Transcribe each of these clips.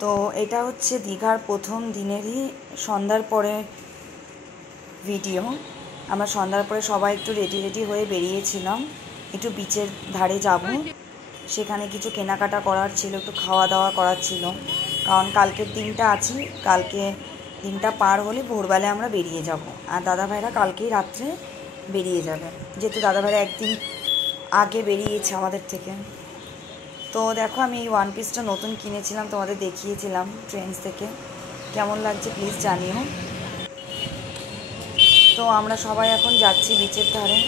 তো এটা হচ্ছে দীঘার প্রথম দিনেরই সন্ধ্যার পরে ভিডিও। আমরা সন্ধ্যার পরে সবাই একটু রেডি হয়ে বেরিয়েছিলাম, একটু বিচের ধারে যাব। সেখানে কিছু কেনাকাটা করার ছিল, একটু খাওয়া দাওয়া করার ছিল, কারণ কালকের দিনটা আছি, কালকে দিনটা পার হলে ভোরবেলায় আমরা বেরিয়ে যাব। আর দাদাভাইরা কালকেই রাত্রে বেরিয়ে যাবে, যেহেতু দাদাভাইরা একদিন আগে বেরিয়েছে আমাদের থেকে। তো দেখো, আমি এই ওয়ান পিসটা নতুন কিনেছিলাম, তোমাদের দেখিয়েছিলাম ট্রেন্ডস থেকে। কেমন লাগছে প্লিজ জানিও। তো আমরা সবাই এখন যাচ্ছি বিচের ধারে।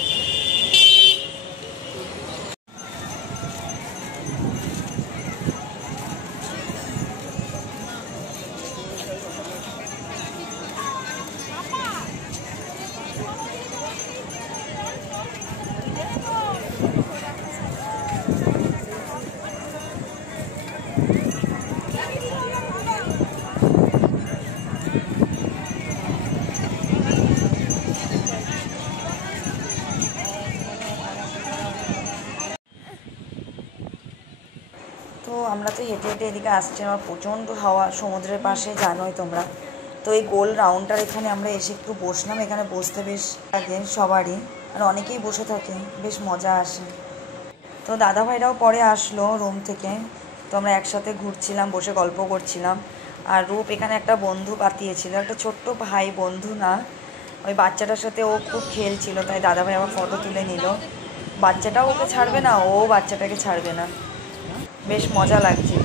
তো আমরা তো হেঁটে হেঁটে এদিকে আসছি, আমার প্রচণ্ড হাওয়া সমুদ্রের পাশে, জানোই তোমরা। তো এই গোল রাউন্ডটার এখানে আমরা এসে একটু বসলাম। এখানে বসতে বেশ লাগে সবারই, আর অনেকেই বসে থাকে, বেশ মজা আসে। তো দাদাভাইরাও পরে আসলো রুম থেকে, তো আমরা একসাথে ঘুরছিলাম, বসে গল্প করছিলাম। আর রূপ এখানে একটা বন্ধু পাঠিয়েছিল, একটা ছোট্ট ভাই, বন্ধু না, ওই বাচ্চাটার সাথে ও খুব খেলছিল, তাই দাদাভাই আবার ফটো তুলে নিল। বাচ্চাটাও ওকে ছাড়বে না, ও বাচ্চাটাকে ছাড়বে না, বেশ মজা লাগছিল।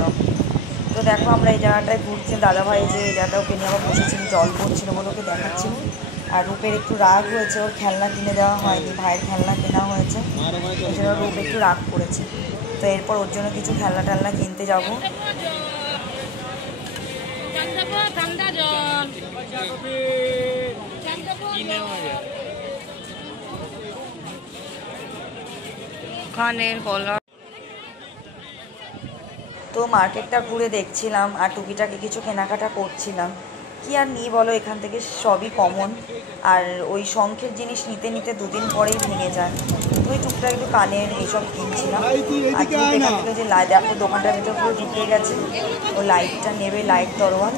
তো দেখো, আমরা এই জায়গাটায় ঘুরছি, দাদাভাই যে এই জায়গাটা ওকে নিয়ে আবার বসেছিল, জল পড়ছিল বলে ওকে দেখাচ্ছিল। আর রূপের একটু রাগ হয়েছে, ওর খেলনা কিনে দেওয়া হয়নি, ভাইয়ের খেলনা কেনা হয়েছে, ওই জন্য রূপ একটু রাগ করেছে। তো এরপর ওর জন্য কিছু খেলনা টেলনা কিনতে যাবো। তো মার্কেটটা ঘুরে দেখছিলাম আর টুকিটাকি কিছু কেনাকাটা করছিলাম। কি আর নিই বলো, এখান থেকে সবই কমন। আর ওই শঙ্খের জিনিস নিতে নিতে দুদিন পরেই ভেঙে যায়। তো ওই টুকটাক একটু কানের এইসব কিনছিলাম। আর এখান থেকে যে দেখো, দোকানটার ভিতরে পুরো ঢুকে গেছে, ও লাইটটা নেবে, লাইট তরোয়াল।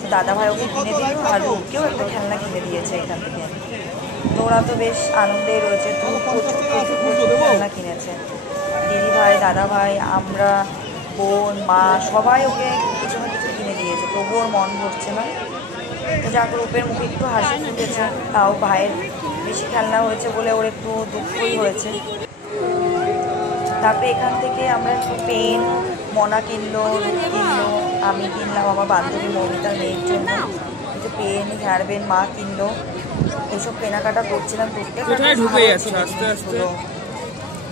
তো দাদাভাই ওকে কিনে দিল, আর রূপকেও একটা খেলনা কিনে দিয়েছে এখান থেকে। তো ওরা তো বেশ আনন্দেই রয়েছে, তো প্রচুর খেলনা কিনেছে দিদিভাই, দাদাভাই, আমরা, বোন, মা, সবাই ওকে কিছু না কিছু কিনে দিয়েছে, তবুও ওর মন ভরছে না। তো যাক, রূপের মুখে একটু হাসি ফুটেছে, তাও ভাইয়ের বেশি খেলনা হয়েছে বলে ওর একটু দুঃখই হয়েছে। তারপরে এখান থেকে আমরা একটু পেন, মনা কিনলো, রূপ কিনলো, আমি কিনলাম আমার বান্ধবী মৌমিতার মেয়ের জন্য একটু পেন, হেয়ারব্যান্ড মা কিনলো। এইসব কেনাকাটা করছিলাম,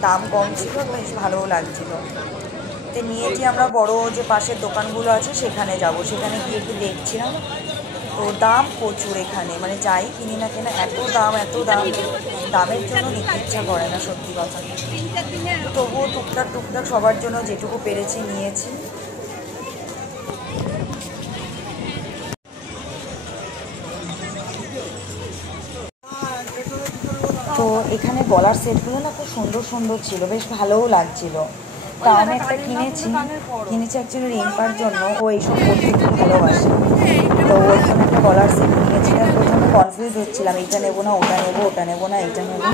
দাম কম ছিল, বেশ ভালোও লাগছিলো। তো নিয়েছি আমরা বড় যে পাশের দোকানগুলো আছে সেখানে যাব, সেখানে গিয়ে একটু দেখছিলাম। তো দাম প্রচুর এখানে, মানে যাই কিনি না কেন এত দাম, দামের জন্য নিতে ইচ্ছা করে না, সত্যি কথা। তবুও টুকটাক সবার জন্য যেটুকু পেরেছি নিয়েছি। তো এখানে গলার সেটগুলো না খুব সুন্দর ছিল, বেশ ভালোও লাগছিল। তা আমি একটা কিনেছি অ্যাকচুয়ালি রিম্পার জন্য, ও এইসব করতে খুব ভালোবাসে। তো ওর জন্য একটা গলার সেট নিয়েছিলাম। প্রথমে কনফিউজ হচ্ছিলাম, এইটা নেবো না ওটা নেবো, ওটা নেবো না এইটা নেবো।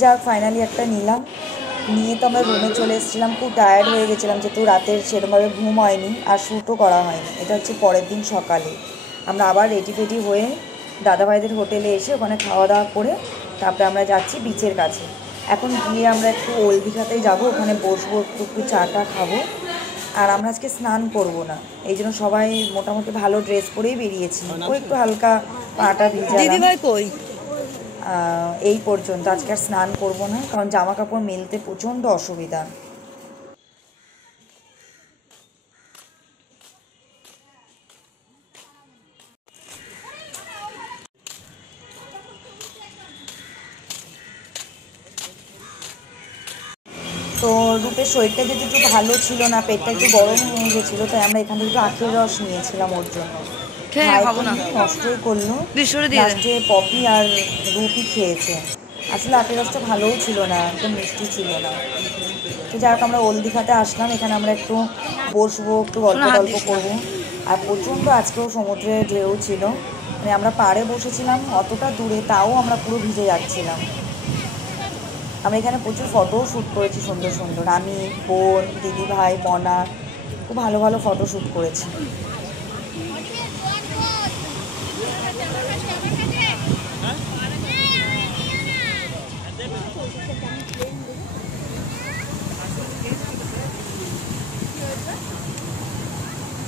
যাক, ফাইনালি একটা নিলাম। নিয়ে তো আমরা রুমে চলে এসেছিলাম, খুব টায়ার্ড হয়ে গেছিলাম, যেহেতু রাতের সেরকমভাবে ঘুম হয়নি আর শ্যুটও করা হয়নি। এটা হচ্ছে পরের দিন সকালে আমরা আবার রেডি হয়ে দাদাভাইদের হোটেলে এসে ওখানে খাওয়া দাওয়া করে তারপরে আমরা যাচ্ছি বিচের কাছে। এখন গিয়ে আমরা একটু ওল্ড দীঘাতেই যাবো, ওখানে বসবো, একটু চাটা খাবো। আর আমরা আজকে স্নান করব না, এই জন্য সবাই মোটামুটি ভালো ড্রেস পরেই বেরিয়েছি। ও একটু হালকা পাটা ভিজা, এই পর্যন্ত। আজকে আর স্নান করব না, কারণ জামা কাপড় মেলতে প্রচণ্ড অসুবিধা। তো রূপের শরীরটা যদি একটু ভালো ছিল না, পেটটা একটু গরম হয়ে গেছিলো, তাই আমরা এখান থেকে একটু আখের রস নিয়েছিলাম ওর জন্য। নষ্টই করলো, লাস্টে পপি আর রূপই খেয়েছে। আসলে আপেল রসটা ভালোও ছিল না, একদম মিষ্টি ছিল না। তো যাই হোক আমরা ওল্ড দীঘাতে আসলাম, এখানে আমরা একটু বসবো, একটু গল্প টল্প করবো। আর প্রচণ্ড আজকেও সমুদ্রে ঢেউ ছিল, মানে আমরা পাড়ে বসেছিলাম অতটা দূরে, তাও আমরা পুরো ভিজে যাচ্ছিলাম। আমরা এখানে প্রচুর ফটোও শ্যুট করেছি, সুন্দর সুন্দর। আমি, বোন, দিদি ভাই, মনা, খুব ভালো ভালো ফটো শ্যুট করেছি।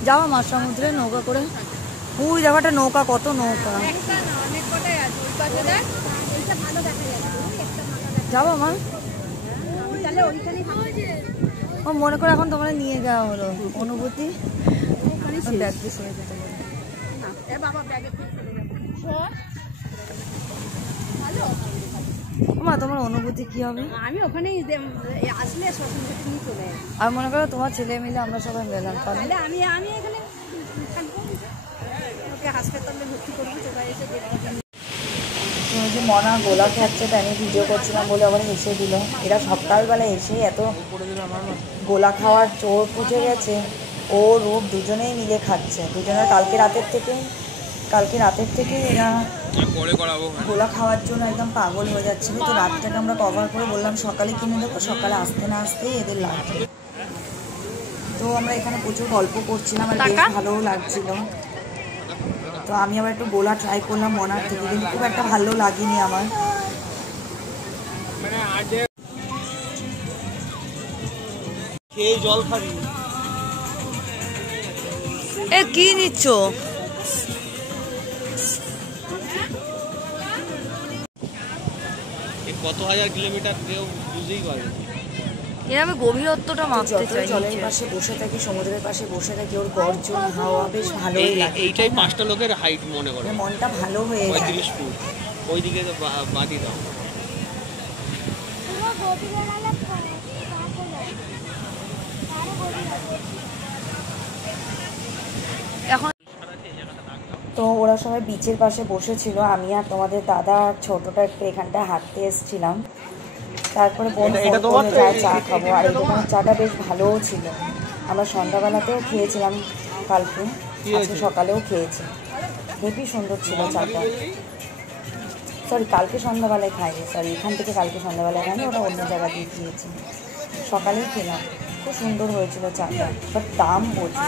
যাওয়া মাছ সমুদ্রে নৌকা করে, ওই জায়গাটা নৌকা, কত নৌকা। যাবো মা, ও মনে করে এখন তোমার নিয়ে যাওয়া হলো অনুভূতি। মা তোমার অনুভূতি কি হবে? আমি ওখানে আসলে আর মনে করো তোমার ছেলে মিলে আমরা সবাই মেলাম, তাহলে আমি এখানে ওকে হাসপাতালে ভর্তি করবো। যে মনা গোলা খাচ্ছে, তাই আমি ভিডিও করছিলাম বলে আবার হেসে দিল। এরা সকালবেলা এসে এত গোলা খাওয়ার চোর পুজে গেছে, ও রূপ দুজনেই মিলে খাচ্ছে। দুজনের কালকে রাতের থেকে এরা গোলা খাওয়ার জন্য একদম পাগল হয়ে যাচ্ছিলো। তো রাতটাকে আমরা কভার করে বললাম সকালে কিনে দেবো, সকালে আসতে না আসতেই এদের লাগবে। তো আমরা এখানে প্রচুর গল্প করছিলাম আর বেশ ভালোও লাগছিল। তো আমি আবার একটু গোলা ট্রাই করলাম মনার থেকে, কিন্তু খুব একটা ভালো লাগেনি আমার। জল খাবি? এ কি নিচ্ছ? কত হাজার কিলোমিটার কেউ বুঝতেই পারবে। আমি গভীরত্বটা মাপতে চাই। জলের পাশে বসে থাকি, সমুদ্রের পাশে বসে থাকি, ওর গর্জন হাওয়া বেশ ভালোই লাগে। এইটাই 5টা লোকের হাইট মনে করে, মনটা ভালো হয়ে যায়। 35 ফুট ওইদিকে বাদি দাও। এখন তো ওরা সবাই বিচের পাশে বসেছিল, আমি আর তোমাদের দাদা ছোটটা একটু এখানটায় হাঁটতে এসেছিলাম। তারপরে বোন চা খাবো, আর এই দোকানের চাটা বেশ ভালোও ছিল। আমরা সন্ধ্যাবেলাতেও খেয়েছিলাম, কালকে আজকে সকালেও খেয়েছি, হেবি সুন্দর ছিল চাটা। কালকে সন্ধ্যাবেলায় খাইনি, এখান থেকে কালকে সন্ধ্যাবেলায় খাইনি, ওটা অন্য জায়গা দিয়ে খেয়েছি। সকালেই খেলাম, খুব সুন্দর হয়েছিল চাটা, বাট দাম প্রচুর।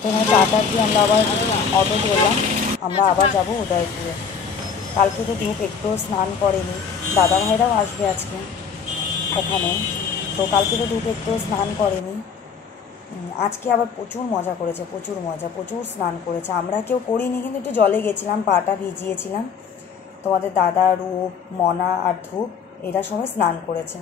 তো এখানে চাটা দিয়ে আমরা আবার অটো ধরলাম, আমরা আবার যাবো উদয়পুরে। কালকে তো ধূপ একটুও স্নান করেনি, দাদা ভাইরাও আসবে আজকে ওখানে। তো কালকে তো ধূপ একটুও স্নান করেনি, আজকে আবার প্রচুর মজা করেছে, প্রচুর স্নান করেছে। আমরা কেউ করিনি, কিন্তু একটু জলে গেছিলাম, পাটা ভিজিয়েছিলাম। তোমাদের দাদা, রূপ, মনা আর ধূপ এরা সবাই স্নান করেছে।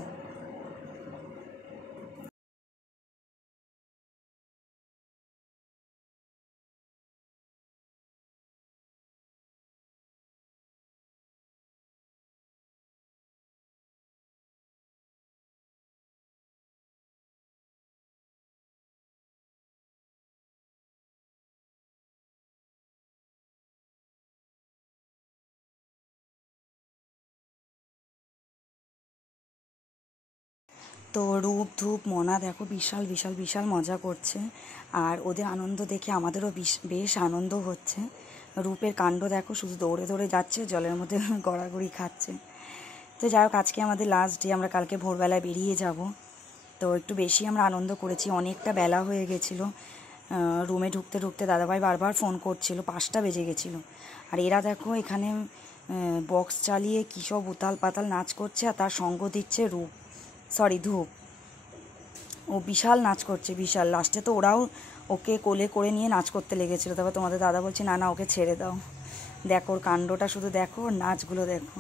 তো রূপ, ধূপ, মনা দেখো বিশাল মজা করছে, আর ওদের আনন্দ দেখে আমাদেরও বেশ আনন্দ হচ্ছে। রূপের কাণ্ড দেখো, শুধু দৌড়ে দৌড়ে যাচ্ছে, জলের মধ্যে গড়াগড়ি খাচ্ছে। তো যাই হোক, আজকে আমাদের লাস্ট ডে, আমরা কালকে ভোরবেলায় বেরিয়ে যাব। তো একটু বেশি আমরা আনন্দ করেছি, অনেকটা বেলা হয়ে গেছিলো। রুমে ঢুকতে দাদাভাই বারবার ফোন করছিল, 5টা বেজে গেছিলো। আর এরা দেখো এখানে বক্স চালিয়ে কী সব উতাল পাতাল নাচ করছে, আর তার সঙ্গ দিচ্ছে ধূপ। ও বিশাল নাচ করছে, বিশাল। লাস্টে তো ওরাও ওকে কোলে করে নিয়ে নাচ করতে লেগেছিলো। তারপর তোমাদের দাদা বলছে না ওকে ছেড়ে দাও, দেখো ওর কাণ্ডটা শুধু দেখো, ওর নাচগুলো দেখো।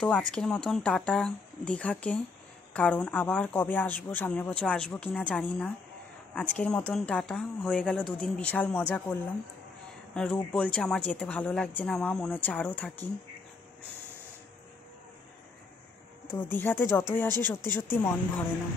তো আজকের মতন টাটা দীঘাকে, কারণ আবার কবে আসবো, সামনের বছর আসবো কি না জানি না। আজকের মতন টাটা, হয়ে গেল 2 দিন, বিশাল মজা করলাম। রূপ বলছে আমার যেতে ভালো লাগছে না মা, মনে হচ্ছে আরও থাকি। তো দীঘাতে যতই আসি সত্যি মন ভরে না।